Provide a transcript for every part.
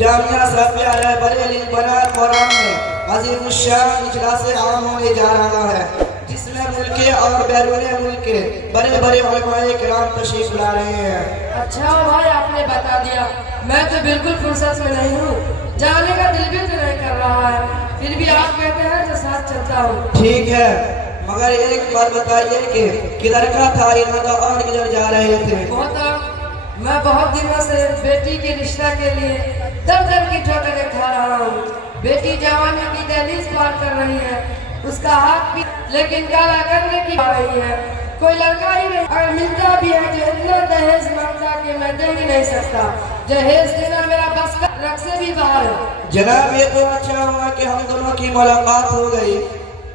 जामिया साफिया बरेली बनात कोराम में अजीम शान इजलास आम होने जा रहा है, जिसमें मुल्क और बैरून मुल्क के बड़े बड़े उलमाए किराम तशरीफ ला रहे हैं। अच्छा भाई, आपने बता दिया। मैं तो बिल्कुल फुर्सत में नहीं हूँ, जाने का दिल भी तो नहीं कर रहा है, फिर भी आप कहते हैं तो साथ चलता हूँ। ठीक है, मगर एक बात बताइए कि किधर का था इरादा और किधर जा रहे थे? मैं बहुत दिनों से बेटी के रिश्ता के लिए दर दर की ठोकरें खा रहा हूँ। बेटी जवानी की दहलीज पार कर रही है, उसका हाथ भी लेकिन काला करने की आ रही है। कोई लड़का ही नहीं, अगर मिलता भी है जो इतना दहेज मांगता कि मैं दे ही नहीं सकता। दहेज देना मेरा बस का रख से भी बाहर है। जनाब, ये तो अच्छा हुआ कि हम दोनों की मुलाकात हो गई।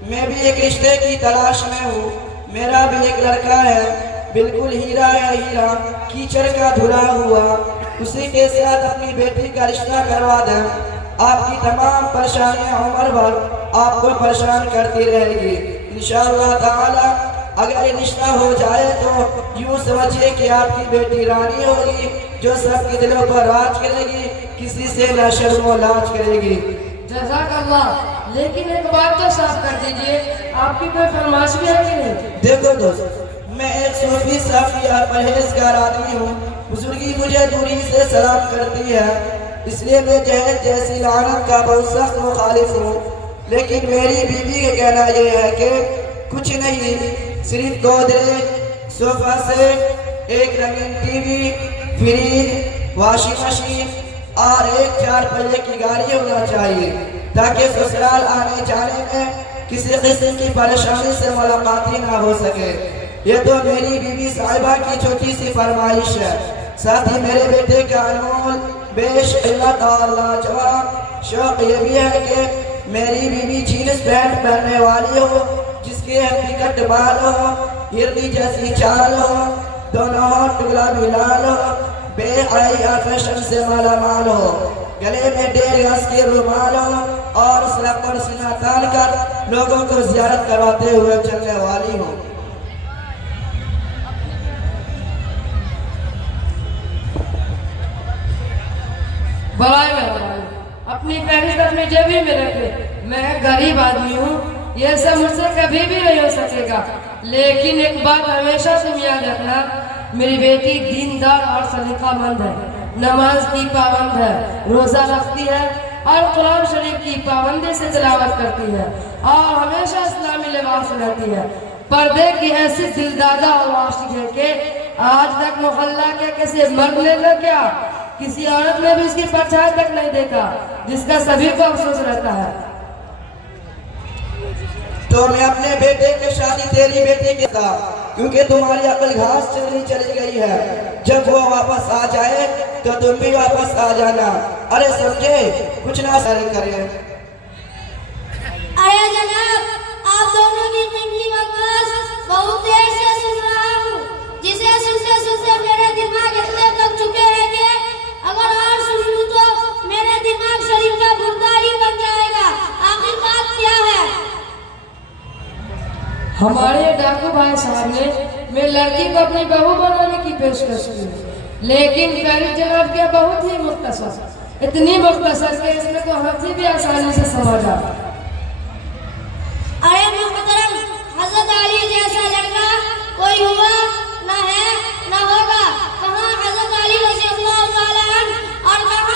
मैं भी एक रिश्ते की तलाश में हूँ। मेरा भी एक लड़का है, बिल्कुल हीरा है हीरा, कीचड़ का धुला हुआ। उसी के साथ अपनी बेटी का रिश्ता करवा दें। आपकी तमाम परेशानियां उम्र भर आपको परेशान करती रहेगी। इंशाअल्लाह ताला अगर ये रिश्ता हो जाए तो यूँ समझिए कि आपकी बेटी रानी होगी, जो सबके दिलों पर राज करेगी, किसी से न शर्मो लाज करेगी। जज़ाकल्लाह। लेकिन एक बात तो साफ कर दीजिए, आपकी कोई फरमाइश भी है कि नहीं? देखो दोस्त, मैं एक सूफी साफी और परहेजगार आदमी हूँ। बुजुर्गी मुझे दूरी से सलाम करती है, इसलिए मैं जहल जैसी लानत का बहुत सख्त मुखालिफ हूँ। लेकिन मेरी बीवी का कहना यह है कि कुछ नहीं, सिर्फ गोदरेज, सोफा सेट, एक रंगीन टीवी, फ्रिज, वॉशिंग मशीन और एक 4 पहिए की गाड़ी होना चाहिए, ताकि ससुराल आने जाने में किसी किस्म की परेशानी से मुलाकात ही ना हो सके। ये तो मेरी बीवी साहिबा की छोटी सी फरमाइश है। साथ ही मेरे बेटे का अनमोल बेशकीमत और लाजवाब शौक ये भी है कि मेरी बीवी जीन्स पैंट पहनने वाली हो, जिसके हकीकत बाल हो, हिरनी जैसी चाल हो, दोनों हाथ गुलाबी लाल हो, बेहया फैशन से माला माल हो, गले में 1.5 गज के रुमाल हो और सर पर सीना तान कर लोगों को जियारत करवाते हुए चलने वाली हो। अपनी फहरिस्त अपनी जेबी में रखे। मैं गरीब आदमी हूँ, ये सब मुझसे कभी भी नहीं हो सकेगा। लेकिन एक बात हमेशा तुम याद रखना, मेरी बेटी दीनदार और सलीकामंद है, नमाज की पाबंद है, रोजा रखती है और कुरान शरीफ की पाबंदी से तिलावत करती है और हमेशा इस्लामी लिबास में रहती है। पर्दे की ऐसी दिलदादा और आशिक है कि आज तक मोहल्ला के किसी मर्द ने क्या किसी औरत ने भी उसकी परछाई तक नहीं देखा, जिसका सभी को अफसोस रहता है। तो मैं अपने बेटे की शादी तेरी बेटी के साथ, क्योंकि तुम्हारी अकल घास चली गई है। जब वो वापस आ जाए तो तुम भी वापस आ जाना। अरे समझे, कुछ ना सर करे। अरे जनाब, आप दोनों की कीमती बकवास बहुत देर से सुन रहा हूँ, जिसे सुनते सुनते मेरे दिमाग इतने पक चुके हैं कि अगर और सुन लूं तो मेरे दिमाग शरीर का मुर्दा ही बन जाएगा। आखिर बात क्या है? हमारे डाकू भाई साहब ने मेरी लड़की को अपनी बहू बनाने की पेशकश की, लेकिन फरीद जनाब क्या बहुत ही मुख्तसर, इतनी मुख्तसर कि इसमें तो हाथी भी आसानी से समझ आ। अरे मोहतरम, हजरत अली जैसा लड़का कोई हुआ न है न होगा। कहाँ हजरत अली रज़ियल्लाहु ताला अन्हु और कहाँ